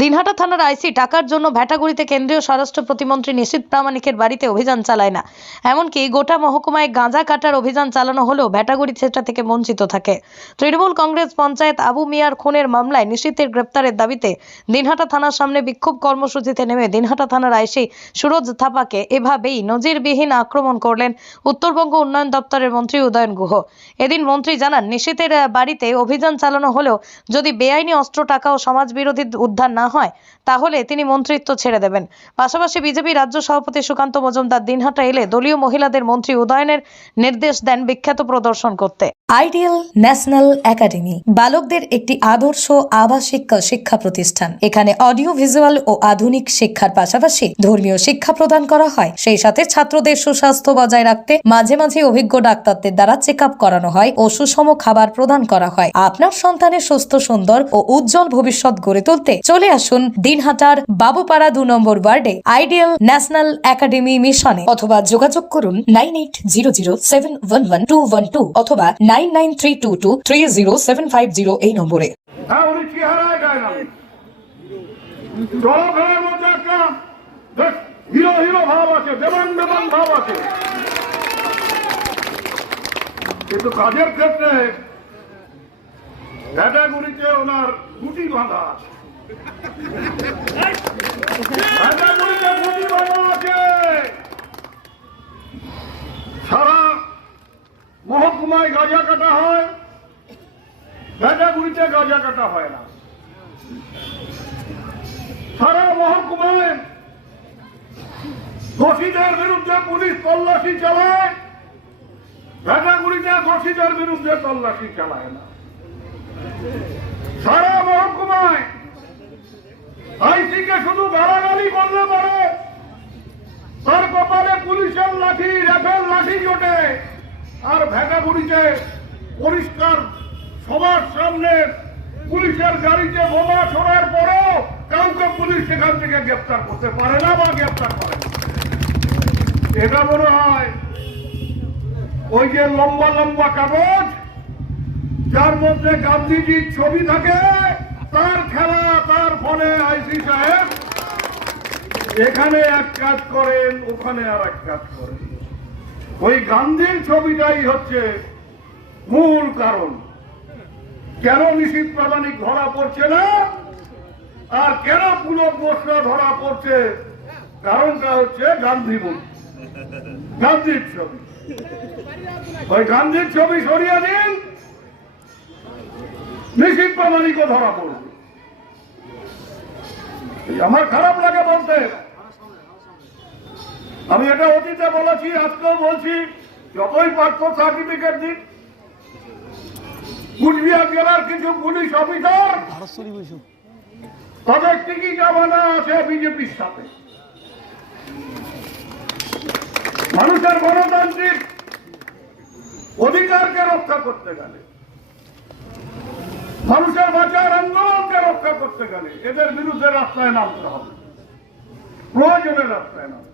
দিনহাটা থানার আইসি টাকার জন্য ভ্যাটাগুড়িতে কেন্দ্রীয় স্বরাষ্ট্র প্রতিমন্ত্রী নিশীথ প্রামাণিকের বাড়িতে অভিযান চালায় না। এমনকি গোটা মহকুমায় গাঁজা কাটার অভিযান চালানো হলেও ভ্যাটাগুড়ি সেটা থেকে বঞ্চিত থাকে। তৃণমূল কংগ্রেস পঞ্চায়েত আবু মিয়ার খুনের মামলায় নিশীথের গ্রেপ্তারের দাবিতে দিনহাটা থানার সামনে বিক্ষোভ কর্মসূচিতে নেমে দিনহাটা থানার আইসি সুরজ থাপাকে এভাবেই নজিরবিহীন আক্রমণ করলেন উত্তরবঙ্গ উন্নয়ন দপ্তরের মন্ত্রী উদয়ন গুহ। এদিন মন্ত্রী জানান, নিশীথের বাড়িতে অভিযান চালানো হলেও যদি বেআইনি অস্ত্র, টাকা ও সমাজবিরোধী উদ্ধার না হয় তাহলে তিনি মন্ত্রিত্ব ছেড়ে দেবেন। পাশাপাশি বিজেপি রাজ্য সভাপতি সুকান্ত মজুমদার দিনহাটা এলে দলীয় মহিলাদের মন্ত্রী উদয়নের নির্দেশ দেন বিখ্যাত প্রদর্শন করতে। আইডিয়াল ন্যাশনাল একাডেমি বালকদের একটি আদর্শ আবাসিক শিক্ষা প্রতিষ্ঠান। এখানে অডিও ভিজুয়াল ও আধুনিক শিক্ষার পাশাপাশি ধর্মীয় শিক্ষা প্রদান করা হয়। সেই সাথে ছাত্রদের সুস্বাস্থ্য বজায় রাখতে মাঝে মাঝে অভিজ্ঞ ডাক্তারদের দ্বারা চেক আপ করানো হয় ও সুষম খাবার প্রদান করা হয়। আপনার সন্তানের সুস্থ, সুন্দর ও উজ্জ্বল ভবিষ্যৎ গড়ে তুলতে চলে আসুন দিনহাটার বাবুপাড়া 2 নম্বর ওয়ার্ডে আইডিয়াল ন্যাশনাল একাডেমি মিশনে, অথবা যোগাযোগ করুন 9800711212 অথবা 9932230750 এই নম্বরে। কিন্তু কাজের ক্ষেত্রে ভ্যাটাগুড়িতে ওনার গুটি বাঁধা আছে। সারা মহকুমায় গাঁজা কাটা হয়, ভ্যাটাগুড়িতে গাঁজা কাটা হয় না। সারা মহকুমায় দোষীদের বিরুদ্ধে পুলিশ তল্লাশি চালায়, ভ্যাটাগুড়িতে দোষীদের বিরুদ্ধে তল্লাশি চালায় না। সারা মহকুমায় আইসিকে শুধু গালাগালি করলে পারে, তার কপালে পুলিশের লাঠি, র্যাফেল লাঠি জোটে। আর ভ্যাটাগুড়িতে পরিষ্কার সবার সামনে পুলিশের গাড়িতে বোমা ছোড়ার পরেও কাউকে পুলিশ সেখান থেকে গ্রেপ্তার করতে পারে না বা গ্রেপ্তার করে না। এটা মনে হয় ওই যে লম্বা লম্বা কাগজ যার মধ্যে গান্ধীজির ছবি থাকে, তার খেলা। তার ফলে আইসি সাহেব এখানে এক কাজ করেন, ওখানে আর এক কাজ করেন। ওই গান্ধীর ছবিটাই হচ্ছে মূল কারণ কেন নিশীথ প্রামাণিক ধরা পড়ছে না আর কেন পুলক বসরা ধরা পড়ছে। কারণটা হচ্ছে গান্ধী মূর্তি, গান্ধীর ছবি। ওই গান্ধীর ছবি সরিয়ে দিন, নিশীথ প্রামাণিকও ধরা পড়বে। আমার খারাপ লাগে বলতে, আমি এটা অতীতে বলেছি, আজকেও বলছি, যতই পার্থ সার্টিফিকেট দিন, কুচবিহার জেলার কিছু পুলিশ অফিসার তাদের টিকিট জমানা আছে বিজেপির সাথে। মানুষের গণতান্ত্রিক অধিকারকে রক্ষা করতে গেলে, মানুষের বাঁচার আন্দোলনকে রক্ষা করতে গেলে এদের বিরুদ্ধে রাস্তায় নামতে হবে, প্রয়োজনে রাস্তায় নামতে হবে।